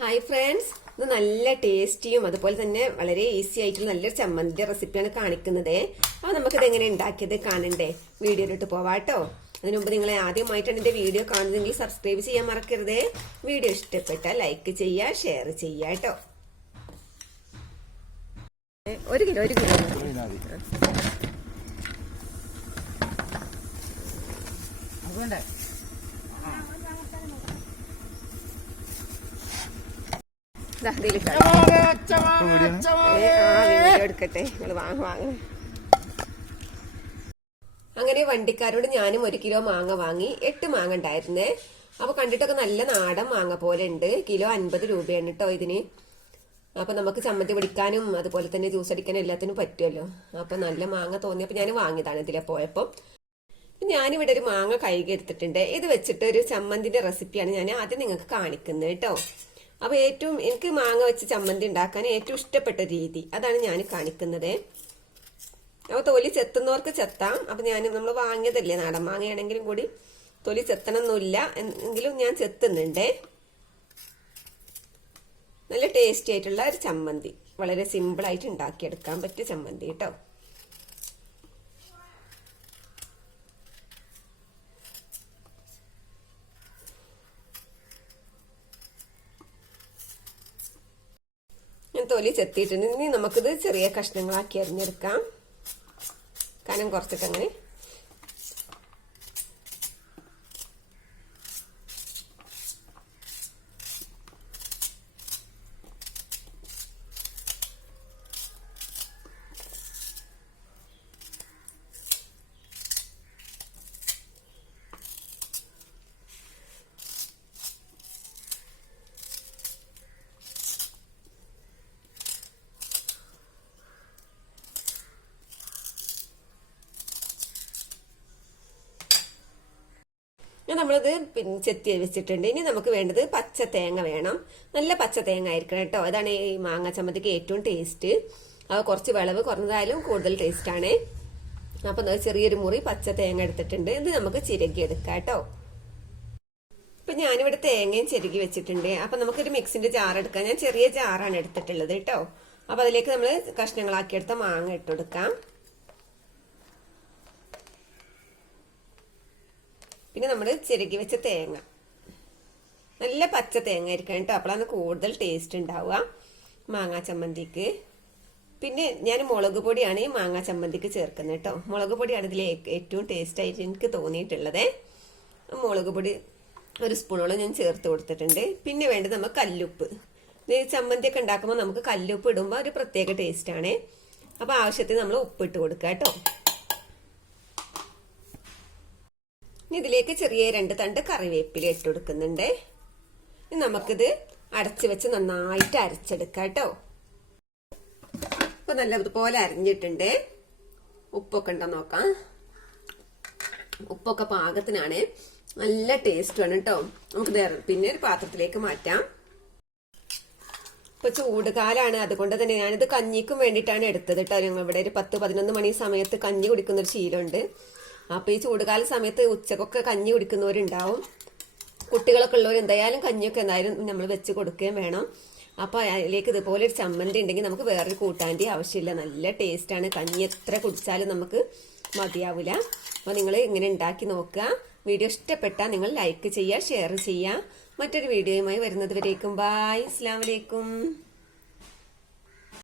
Hi friends, ഇത് നല്ല ടേസ്റ്റിയും അതുപോലെ തന്നെ വളരെ ഈസി ആയിട്ടുള്ള നല്ലൊരു ചമ്മന്തി റെസിപ്പിയാണ് കാണിക്കുന്നത്. അപ്പോൾ നമുക്കിത് എങ്ങനെ ഉണ്ടാക്കിയത് കാണണ്ടേ? വീഡിയോയിലോട്ട് പോവാട്ടോ. അതിനു മുമ്പ് നിങ്ങളെ ആദ്യമായിട്ടാണ് എൻ്റെ വീഡിയോ കാണുന്നതെങ്കിൽ സബ്സ്ക്രൈബ് ചെയ്യാൻ മറക്കരുത്. വീഡിയോ ഇഷ്ടപ്പെട്ടാൽ ലൈക്ക് ചെയ്യുക, ഷെയർ ചെയ്യുക കേട്ടോ. 1 കിലോ എടുക്കട്ടെ. അങ്ങനെ വണ്ടിക്കാരോട് ഞാനും 1 കിലോ മാങ്ങ വാങ്ങി. 8 മാങ്ങ ഉണ്ടായിരുന്നേ. അപ്പൊ കണ്ടിട്ടൊക്കെ നല്ല നാടൻ മാങ്ങ പോലെ ഉണ്ട്. കിലോ 50 രൂപയാണ് കേട്ടോ ഇതിന്. അപ്പൊ നമുക്ക് ചമ്മന്തി പിടിക്കാനും അതുപോലെ തന്നെ ജ്യൂസ് അടിക്കാനും എല്ലാത്തിനും പറ്റുമല്ലോ. അപ്പൊ നല്ല മാങ്ങ തോന്നിയപ്പോ ഞാൻ വാങ്ങിയതാണ് ഇതിലെ പോയപ്പോ. ഞാനിവിടെ ഒരു മാങ്ങ കഴുകി എടുത്തിട്ടുണ്ട്. ഇത് വെച്ചിട്ട് ഒരു ചമ്മന്തിന്റെ റെസിപ്പിയാണ് ഞാൻ ആദ്യം നിങ്ങൾക്ക് കാണിക്കുന്നത് കേട്ടോ. അപ്പൊ എനിക്ക് മാങ്ങ വെച്ച് ചമ്മന്തി ഉണ്ടാക്കാൻ ഏറ്റവും ഇഷ്ടപ്പെട്ട രീതി അതാണ് ഞാൻ കാണിക്കുന്നത്. അപ്പൊ തൊലി ചെത്തുന്നവർക്ക് ചെത്താം. അപ്പൊ നമ്മൾ വാങ്ങിയതല്ലേ, നാടൻ മാങ്ങയാണെങ്കിലും കൂടി തൊലി ചെത്തണമെന്നില്ല, എങ്കിലും ഞാൻ ചെത്തുന്നുണ്ട്. നല്ല ടേസ്റ്റി ആയിട്ടുള്ള ഒരു ചമ്മന്തി, വളരെ സിമ്പിൾ ആയിട്ട് ഉണ്ടാക്കിയെടുക്കാൻ പറ്റിയ ചമ്മന്തി കേട്ടോ. തൊലി ചെത്തിയിട്ടുണ്ട്. ഇനി നമുക്കിത് ചെറിയ കഷ്ണങ്ങളാക്കി അരിഞ്ഞെടുക്കാം. കനം കുറച്ചിട്ട് അങ്ങനെ നമ്മളിത് ചെത്തി വെച്ചിട്ടുണ്ട്. ഇനി നമുക്ക് വേണ്ടത് പച്ച തേങ്ങ വേണം. നല്ല പച്ച തേങ്ങ ആയിരിക്കണം കേട്ടോ. അതാണ് ഈ മാങ്ങ ചമ്മന്തിക്ക് ഏറ്റവും ടേസ്റ്റ്. അത് കുറച്ച് വിളവ് കുറഞ്ഞതായാലും കൂടുതൽ ടേസ്റ്റ് ആണ്. അപ്പൊ ചെറിയൊരു മുറി പച്ച തേങ്ങ എടുത്തിട്ടുണ്ട്. ഇത് നമുക്ക് ചിരകി എടുക്കാം കേട്ടോ. ഇപ്പൊ ഞാനിവിടെ തേങ്ങയും ചിരകി വെച്ചിട്ടുണ്ട്. അപ്പൊ നമുക്കൊരു മിക്സിന്റെ ജാർ എടുക്കാം. ഞാൻ ചെറിയ ജാറാണ് എടുത്തിട്ടുള്ളത് കേട്ടോ. അപ്പൊ അതിലേക്ക് നമ്മൾ കഷ്ണങ്ങളാക്കി എടുത്ത മാങ്ങ ഇട്ടെടുക്കാം. പിന്നെ നമ്മൾ ചിരകി വെച്ച തേങ്ങ, നല്ല പച്ച തേങ്ങ ആയിരിക്കണം കേട്ടോ. അപ്പോഴാണ് കൂടുതൽ ടേസ്റ്റ് ഉണ്ടാവുക മാങ്ങാ ചമ്മന്തിക്ക്. പിന്നെ ഞാൻ മുളക് പൊടിയാണ് ഈ മാങ്ങാ ചമ്മന്തിക്ക് ചേർക്കുന്നത് കേട്ടോ. മുളക് പൊടിയാണ് ഇതിൽ ഏറ്റവും ടേസ്റ്റ് ആയിട്ട് എനിക്ക് തോന്നിയിട്ടുള്ളത്. മുളക് പൊടി 1 സ്പൂണോളം ഞാൻ ചേർത്ത് കൊടുത്തിട്ടുണ്ട്. പിന്നെ വേണ്ടത് നമുക്ക് കല്ലുപ്പ്. ചമ്മന്തി ഒക്കെ ഉണ്ടാക്കുമ്പോൾ നമുക്ക് കല്ലുപ്പ് ഇടുമ്പോൾ ഒരു പ്രത്യേക ടേസ്റ്റ് ആണ്. അപ്പൊ ആവശ്യത്തിന് നമ്മൾ ഉപ്പിട്ട് കൊടുക്കുക കേട്ടോ. ഇതിലേക്ക് ചെറിയ 2 തണ്ട് കറിവേപ്പില ഇട്ട് കൊടുക്കുന്നുണ്ട്. ഇനി നമുക്കിത് അടച്ചു വെച്ച് നന്നായിട്ട് അരച്ചെടുക്കാം കേട്ടോ. ഇപ്പൊ നല്ലതുപോലെ അരിഞ്ഞിട്ടുണ്ട്. ഉപ്പൊക്കെ ഉണ്ടോ നോക്കാം. ഉപ്പൊക്കെ പാകത്തിനാണ്. നല്ല ടേസ്റ്റാണ് കേട്ടോ. നമുക്ക് പിന്നെ ഒരു പാത്രത്തിലേക്ക് മാറ്റാം. ഇപ്പൊ ചൂടുകാലാണ്, അതുകൊണ്ട് തന്നെ ഞാനിത് കഞ്ഞിക്കും വേണ്ടിയിട്ടാണ് എടുത്തത് കേട്ടോ. ഞങ്ങൾ ഇവിടെ ഒരു 10-11 മണി സമയത്ത് കഞ്ഞി കുടിക്കുന്ന ഒരു ശീലമുണ്ട്. അപ്പൊ ഈ ചൂടുകാല സമയത്ത് ഉച്ചക്കൊക്കെ കഞ്ഞി കുടിക്കുന്നവരുണ്ടാവും. കുട്ടികളൊക്കെ ഉള്ളവർ എന്തായാലും കഞ്ഞിയൊക്കെ എന്തായാലും നമ്മൾ വെച്ച് കൊടുക്കുകയും വേണം. അപ്പൊ അതിലേക്ക് ഇതുപോലെ ഒരു ചമ്മന്തി ഉണ്ടെങ്കിൽ നമുക്ക് വേറൊരു കൂട്ടാൻ്റെ ആവശ്യമില്ല. നല്ല ടേസ്റ്റാണ്. കഞ്ഞി എത്ര കുടിച്ചാലും നമുക്ക് മതിയാവില്ല. അപ്പൊ നിങ്ങൾ ഇങ്ങനെ ഉണ്ടാക്കി നോക്കുക. വീഡിയോ ഇഷ്ടപ്പെട്ടാൽ നിങ്ങൾ ലൈക്ക് ചെയ്യുക, ഷെയർ ചെയ്യുക. മറ്റൊരു വീഡിയോയുമായി വരുന്നത് വരേക്കും ബായ്. അസ്സലാമു അലൈക്കും.